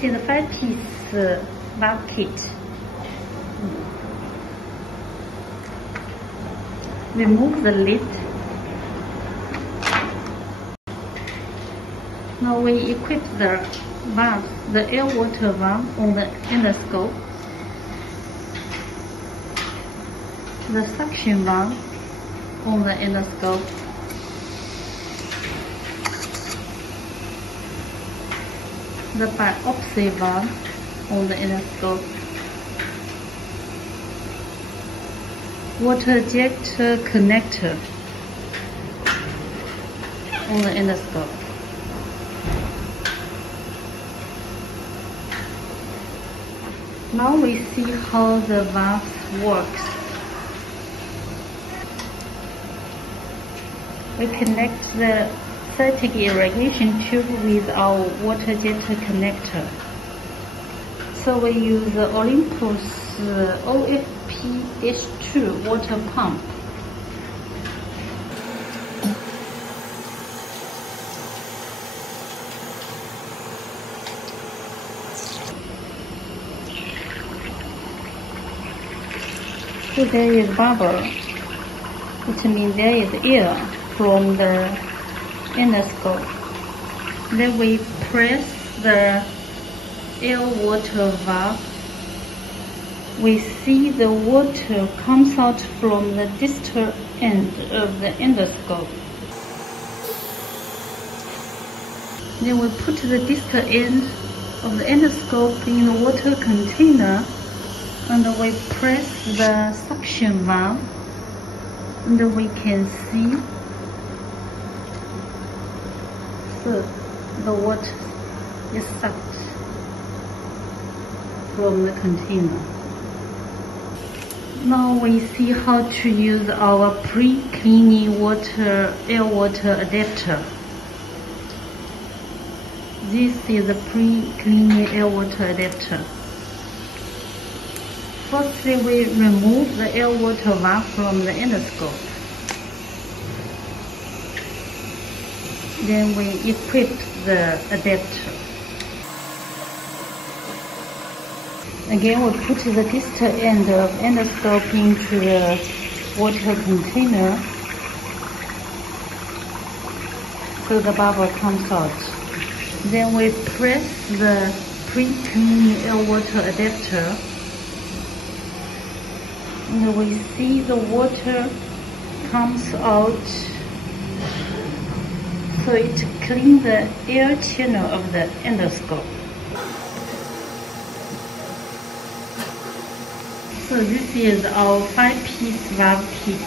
This is a 5-piece valve kit. Remove the lid. Now we equip the valve, the air-water valve on the endoscope, the suction valve on the endoscope, the biopsy valve on the endoscope, water jet connector on the endoscope. Now we see how the valve works. We connect the CITEC irrigation tube with our water jet connector. So we use the Olympus OFPH2 water pump. So there is bubble. It means there is air from the endoscope. Then we press the air-water valve. We see the water comes out from the distal end of the endoscope. Then we put the distal end of the endoscope in the water container, and we press the suction valve, and we can see the water is sucked from the container. Now we see how to use our pre-cleaning air-water adapter. This is the pre-cleaning air-water adapter. Firstly, we remove the air-water valve from the endoscope. Then we equip the adapter. Again, we put the distal end of endoscope into the water container so the bubble comes out. Then we press the pre-cleaning air-water adapter, and we see the water comes out, so it cleans the air channel of the endoscope. So this is our 5-piece valve kit.